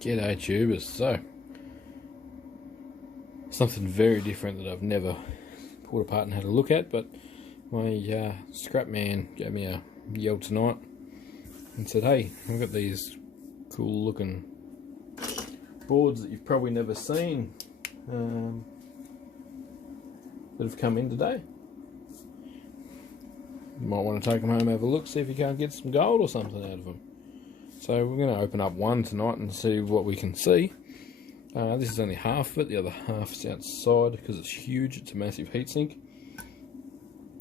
G'day tubers. So, something very different that I've never pulled apart and had a look at, but my scrap man gave me a yell tonight and said, hey, I've got these cool looking boards that you've probably never seen that have come in today. You might want to take them home and have a look, see if you can't get some gold or something out of them. So we're going to open up one tonight and see what we can see. This is only half of it, the other half is outside because it's huge, it's a massive heatsink.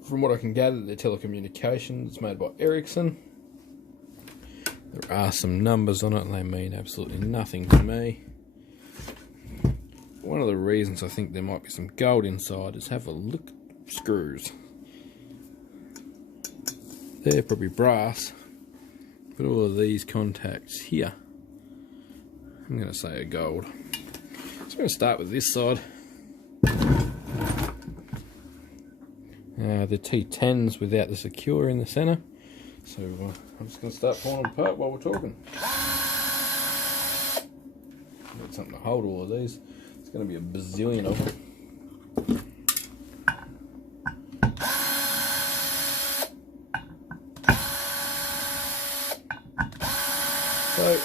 From what I can gather, they're telecommunications, it's made by Ericsson. There are some numbers on it and they mean absolutely nothing to me. One of the reasons I think there might be some gold inside is have a look at the screws. They're probably brass, but all of these contacts here, I'm going to say are gold. So I'm going to start with this side. The T10s without the secure in the centre. So I'm just going to start pulling them apart while we're talking. Need something to hold all of these. It's going to be a bazillion of them. So,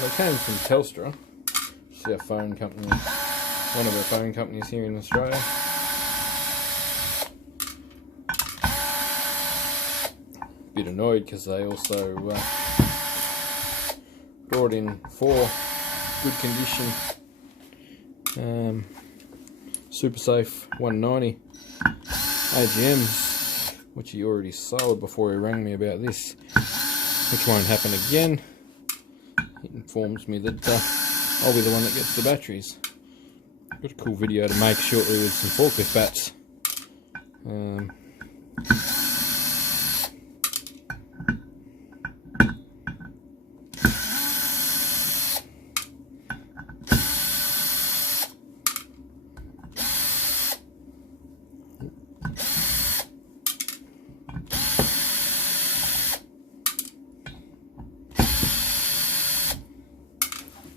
they came from Telstra, which is our phone company, one of our phone companies here in Australia. Bit annoyed because they also brought in 4 good condition Super Safe 190 AGMs, which he already sold before he rang me about this, which won't happen again. It informs me that I'll be the one that gets the batteries. Got a cool video to make shortly with some forklift bats.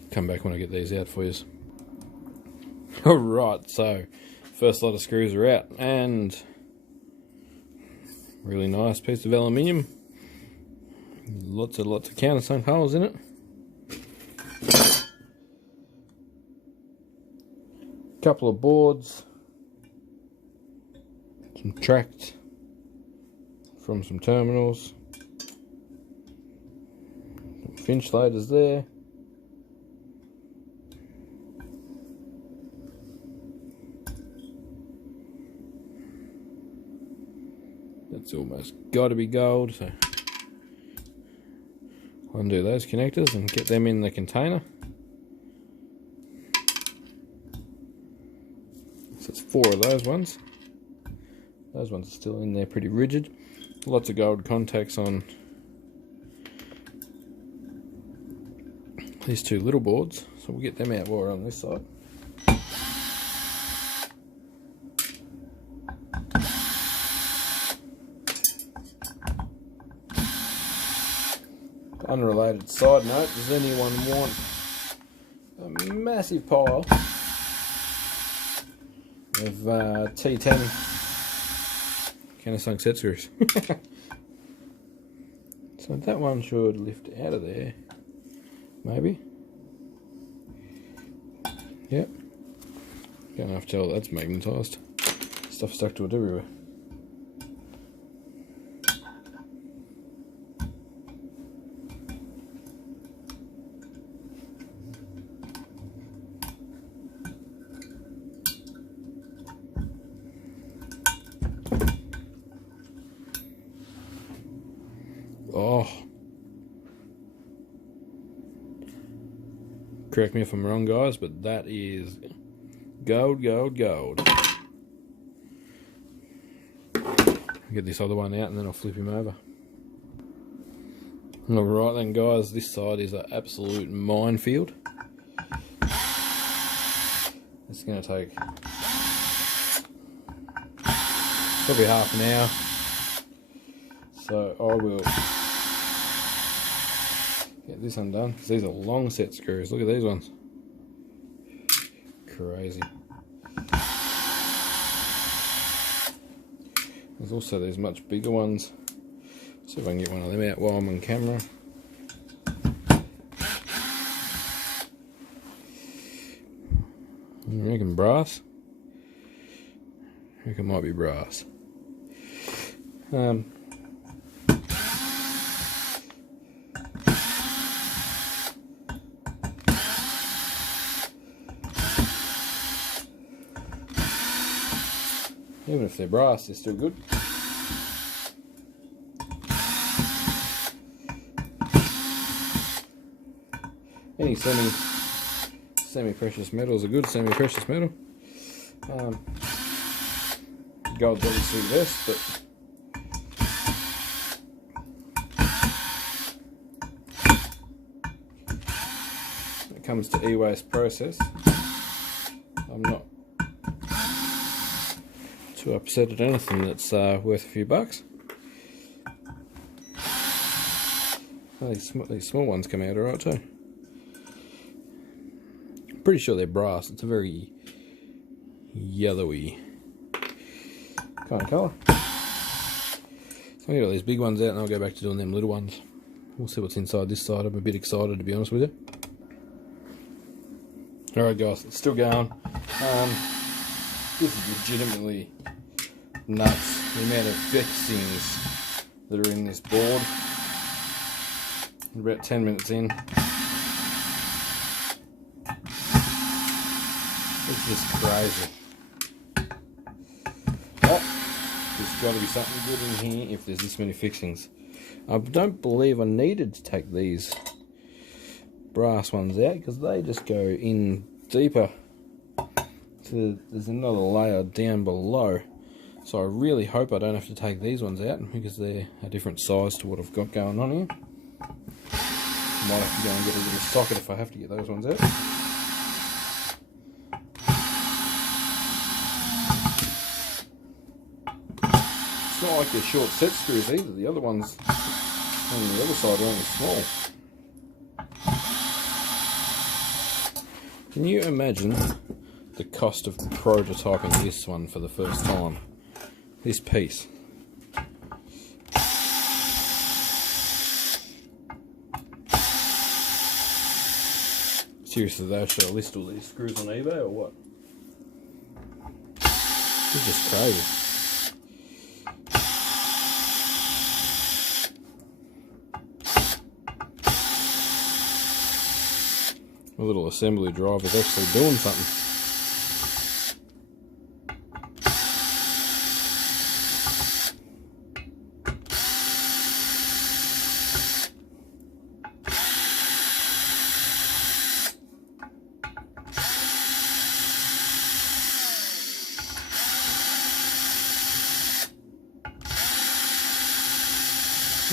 Come back when I get these out for you. Alright, so first lot of screws are out, and really nice piece of aluminium. Lots of countersunk holes in it. Couple of boards, some tracked from some terminals, some Finch loaders there. It's almost got to be gold, so I'll undo those connectors and get them in the container. So it's 4 of those ones. Those ones are still in there pretty rigid. Lots of gold contacts on these 2 little boards, so we'll get them out while we're on this side. Unrelated side note, does anyone want a massive pile of T10 countersunk set screws? So that one should lift out of there, maybe. Yep. Can't have to tell that's magnetised. Stuff stuck to it everywhere. Oh, correct me if I'm wrong, guys, but that is gold, gold, gold. I'll get this other one out and then I'll flip him over. Alright then, guys, this side is an absolute minefield. It's going to take probably half an hour. So I will Get this undone, because these are long set screws. Look at these ones. Crazy. There's also these much bigger ones. See if I can get one of them out while I'm on camera. You reckon brass? I reckon it might be brass. Even if they're brass, they're still good. Any semi-precious metals are good. Semi-precious metal. Gold's obviously the best, but when it comes to e-waste process, I'm not too upset at anything that's worth a few bucks. Oh, these small ones come out alright too. I'm pretty sure they're brass. It's a very yellowy kind of colour. So I'll get all these big ones out and I'll go back to doing them little ones. We'll see what's inside this side. I'm a bit excited, to be honest with you. Alright guys, it's still going. This is legitimately nuts, the amount of fixings that are in this board. About 10 minutes in. It's just crazy. But there's got to be something good in here if there's this many fixings. I don't believe I needed to take these brass ones out because they just go in deeper. So there's another layer down below. So I really hope I don't have to take these ones out because they're a different size to what I've got going on here. Might have to go and get a little socket if I have to get those ones out. It's not like they're short set screws either. The other ones on the other side are only small. Can you imagine the cost of prototyping this one for the first time? This piece. Seriously though, should I list all these screws on eBay or what? It's just crazy. My little assembly drive is actually doing something.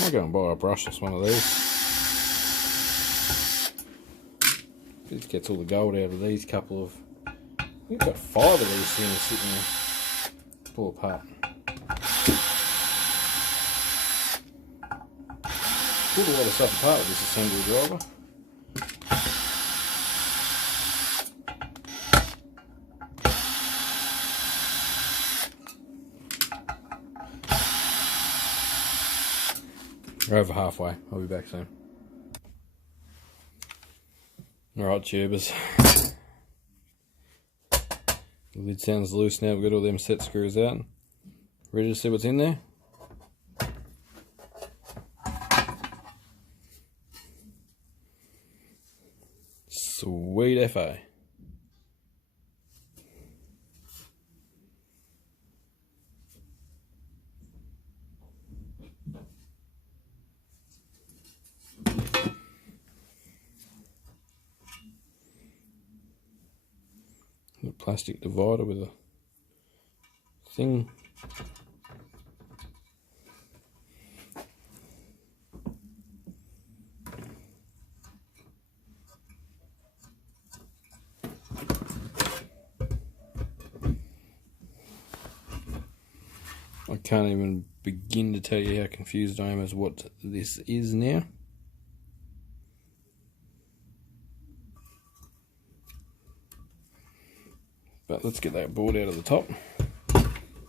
I'll go and buy a brushless one of these. This gets all the gold out of these couple of... We've got 5 of these things sitting there. Pull apart. Pulled a lot of stuff apart with this assembly driver. We're over halfway. I'll be back soon. Alright, tubers. The lid sounds loose now. We've got all them set screws out. Ready to see what's in there? Sweet FA. A plastic divider with a thing. I can't even begin to tell you how confused I am as what this is now. But let's get that board out of the top.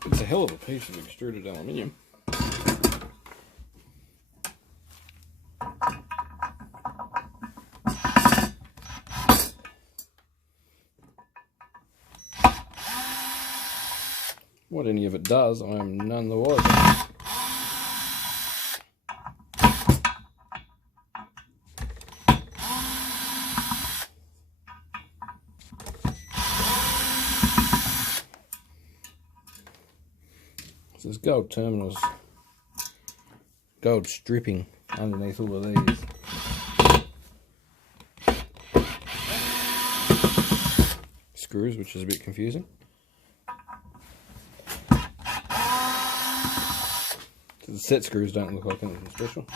It's a hell of a piece of extruded aluminium. What any of it does, I am none the wiser. There's gold terminals, gold stripping underneath all of these. Screws, which is a bit confusing. So the set screws don't look like anything special.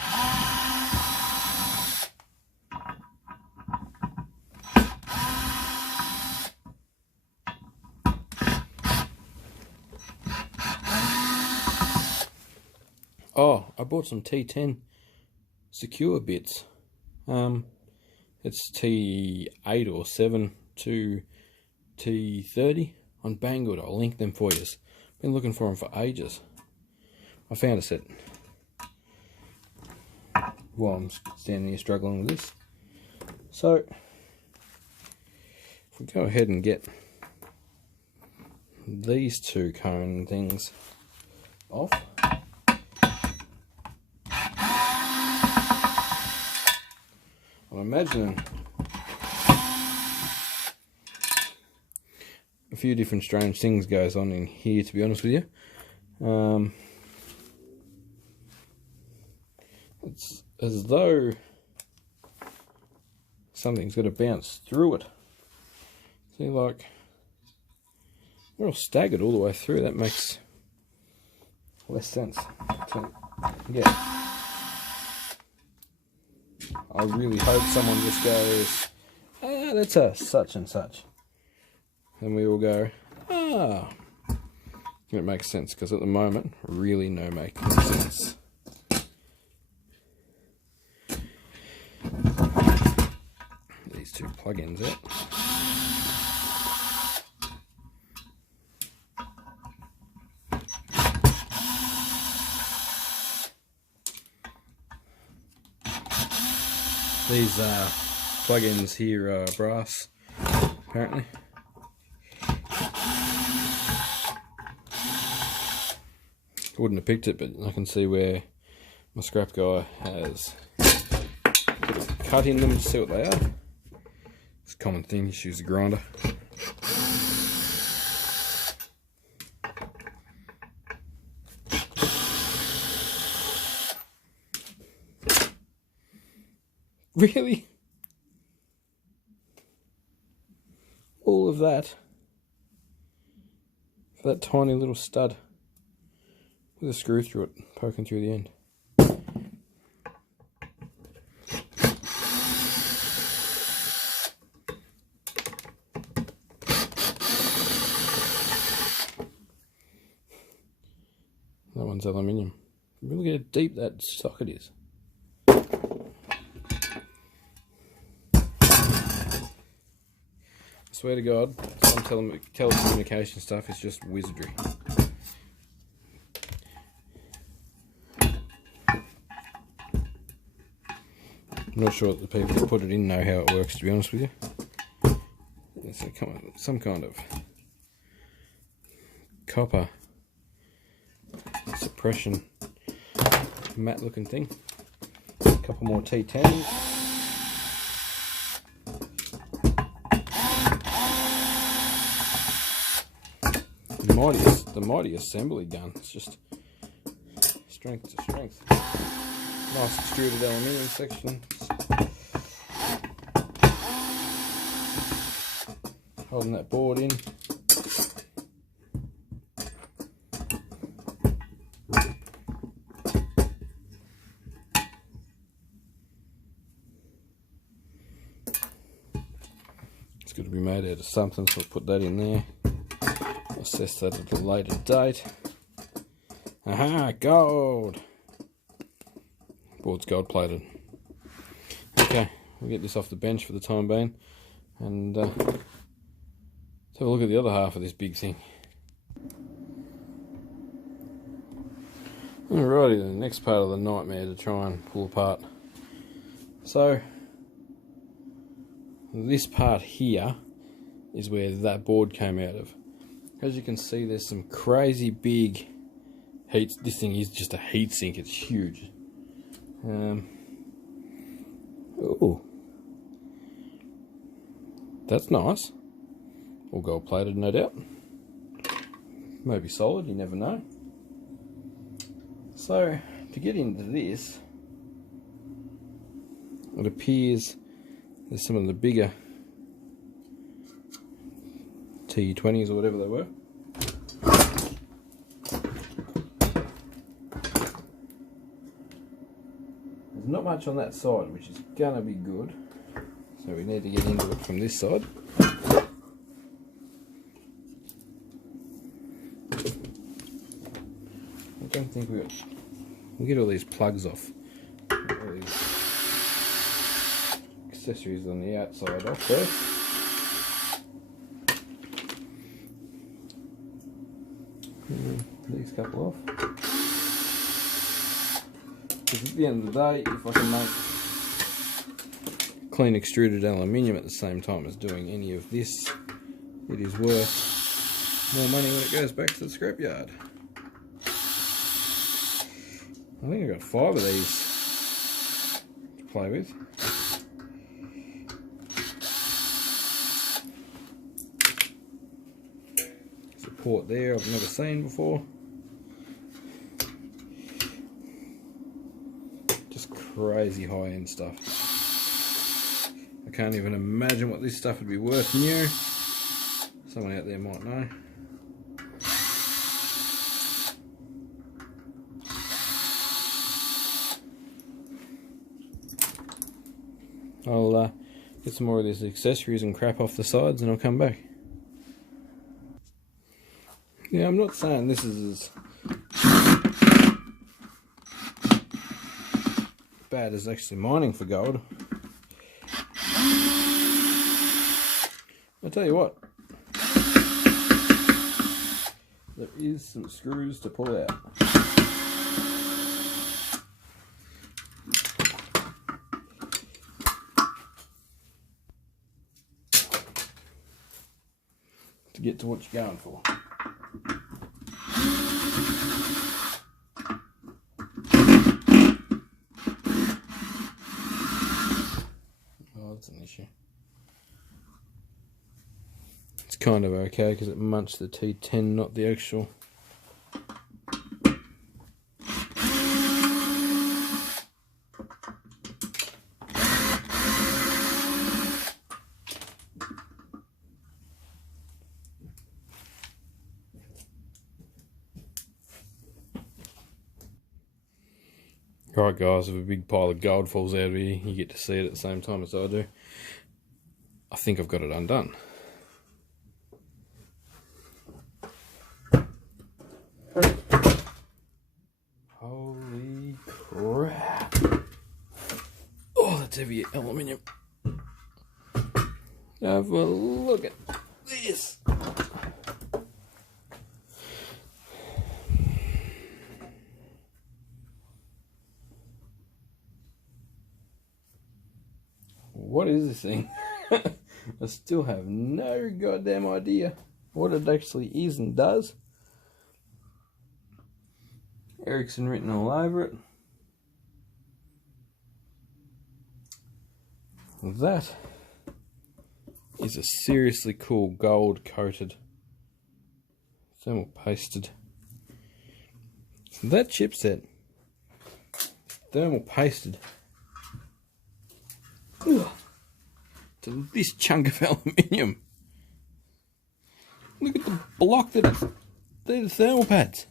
Oh, I bought some T10 secure bits. It's T8 or 7 to T30 on Banggood. I'll link them for you. Been looking for them for ages. I found a set while I'm standing here struggling with this. So, if we go ahead and get these two cone things off. I'm imagining a few different strange things goes on in here, to be honest with you. It's as though something's got to bounce through it. See, like, they're all staggered all the way through. That makes less sense. So, yeah. I really hope someone just goes, ah, that's a such and such. And we all go, ah. It makes sense, because at the moment, really no making sense. These two plugins out. These plugins here are brass, apparently. Wouldn't have picked it, but I can see where my scrap guy has cut in them to see what they are. It's a common thing, you use a grinder. Really? All of that for that tiny little stud with a screw through it, poking through the end. That one's aluminium. Look how deep that socket is. I swear to God, some telecommunication stuff is just wizardry. I'm not sure that the people who put it in know how it works, to be honest with you. It's some kind of copper suppression matte looking thing. A couple more T10s. The mighty assembly gun. It's just strength to strength. Nice extruded aluminium section. Holding that board in. It's got to be made out of something, so I'll put that in there. Assess that at a later date. Aha, gold! Board's gold plated. Okay, we'll get this off the bench for the time being and have a look at the other half of this big thing. Alrighty, the next part of the nightmare to try and pull apart. So, this part here is where that board came out of. As you can see, there's some crazy big heat. This thing is just a heat sink, it's huge. Oh, that's nice. All gold plated, no doubt. Maybe solid, you never know. So, to get into this, it appears there's some of the bigger T20s or whatever they were. There's not much on that side, which is gonna be good. So we need to get into it from this side. I don't think we'll get all these plugs off. All these accessories on the outside off first. These couple off. Because at the end of the day, if I can make clean extruded aluminium at the same time as doing any of this, it is worth more money when it goes back to the scrapyard. I think I've got 5 of these to play with. Support there I've never seen before. Just crazy high-end stuff. I can't even imagine what this stuff would be worth new. Someone out there might know. I'll get some more of these accessories and crap off the sides and I'll come back. Yeah, I'm not saying this is as bad as actually mining for gold. I'll tell you what, there is some screws to pull out. To get to what you're going for. Oh, that's an issue. It's kind of okay because it munched the T10, not the actual. Right guys, if a big pile of gold falls out of here, you get to see it at the same time as I do. I think I've got it undone. Holy crap. Oh, that's heavy aluminium. Have a look at this. What is this thing? I still have no goddamn idea what it actually is and does. Ericsson written all over it. That is a seriously cool gold coated, thermal pasted. That chipset, thermal pasted. Ugh. To this chunk of aluminium. Look at the block that it's. They're the thermal pads.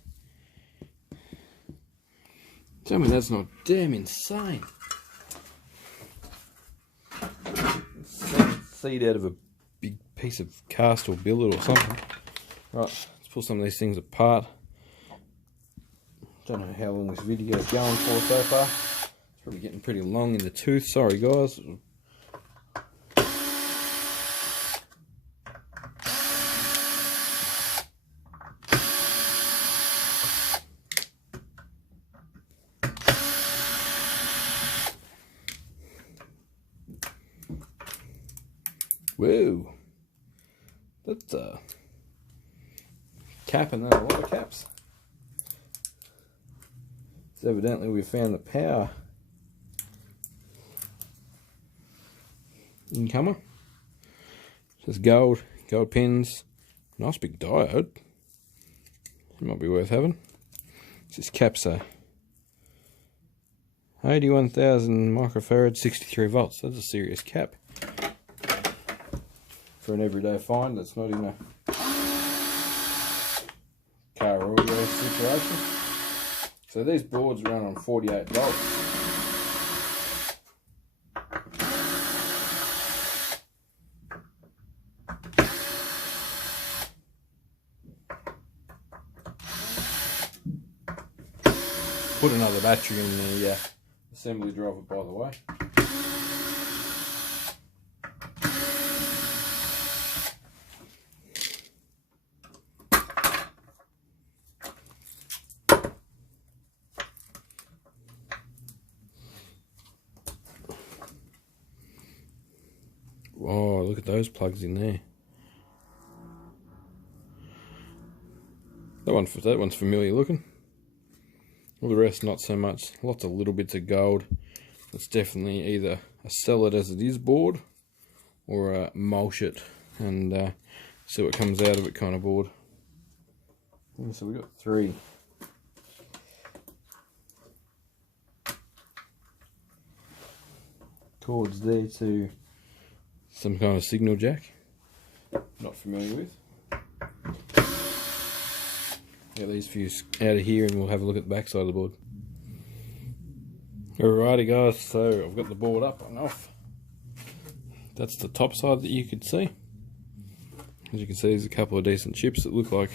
Tell me that's not damn insane. Seed out of a big piece of cast or billet or something. Right, let's pull some of these things apart. Don't know how long this video is going for so far. It's probably getting pretty long in the tooth. Sorry guys. Whoa. That's a cap and then a lot of caps. So evidently we found the power incomer. Just gold pins, nice big diode. It might be worth having. This cap's a 81,000 microfarad, 63 volts. That's a serious cap for an everyday find that's not in a car audio situation. So these boards run on 48 volts. Put another battery in the assembly driver, by the way. Oh, look at those plugs in there. That one's familiar looking. All the rest not so much. Lots of little bits of gold. It's definitely either a sell it as it is board or a mulch it and see what comes out of it kind of board. And so we've got 3. Cords there to some kind of signal jack. Not familiar with. Get these fuse out of here and we'll have a look at the back side of the board. Alrighty guys, so I've got the board up and off. That's the top side that you could see. As you can see, there's a couple of decent chips that look like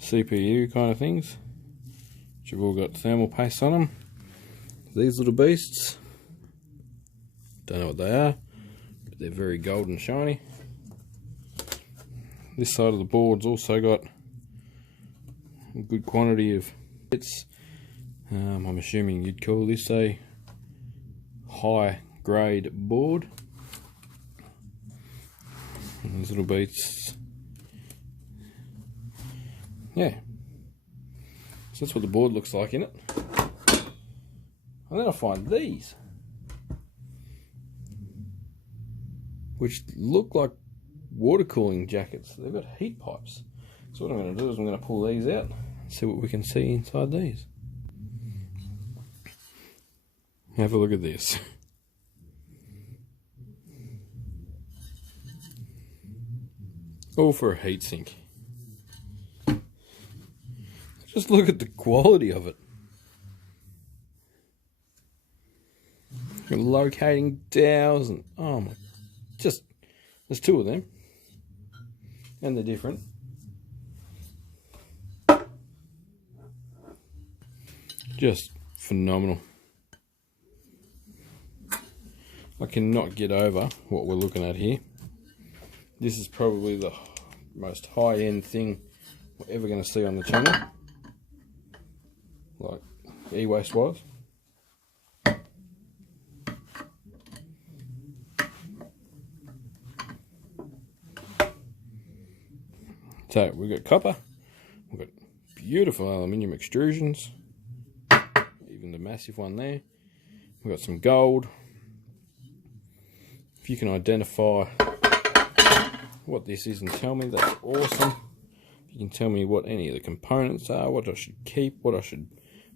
CPU kind of things, which have all got thermal paste on them. These little beasts, don't know what they are, but they're very gold and shiny. This side of the board's also got a good quantity of bits. I'm assuming you'd call this a high grade board. And these little beats, yeah, so that's what the board looks like in it. And then I find these, which look like water cooling jackets. They've got heat pipes. So what I'm going to do is I'm going to pull these out and see what we can see inside these. Have a look at this. All for a heatsink. Just look at the quality of it. Got locating dowels and oh my, just there's 2 of them, and they're different. Just phenomenal. I cannot get over what we're looking at here. This is probably the most high-end thing we're ever going to see on the channel, like Ewaste was. So we've got copper, we've got beautiful aluminium extrusions, even the massive one there. We've got some gold. If you can identify what this is and tell me, that's awesome. If you can tell me what any of the components are, what I should keep, what I should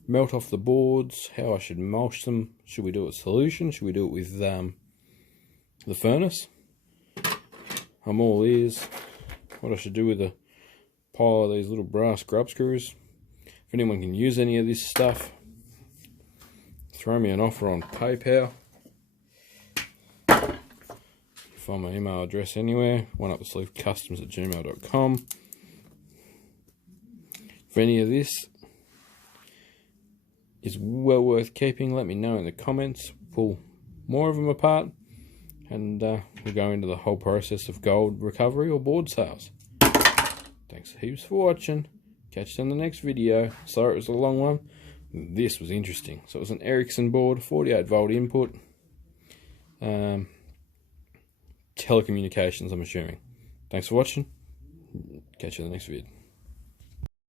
melt off the boards, how I should mulch them. Should we do it with solution? Should we do it with the furnace? I'm all ears. What I should do with a pile of these little brass grub screws. If anyone can use any of this stuff, throw me an offer on PayPal. Find my email address anywhere, oneupthesleevecustoms@gmail.com. If any of this is well worth keeping, let me know in the comments. Pull more of them apart, and we'll go into the whole process of gold recovery or board sales. Thanks heaps for watching. Catch you in the next video. Sorry it was a long one. This was interesting. So it was an Ericsson board, 48 volt input. 10 telecommunications, I'm assuming. Thanks for watching. Catch you in the next vid.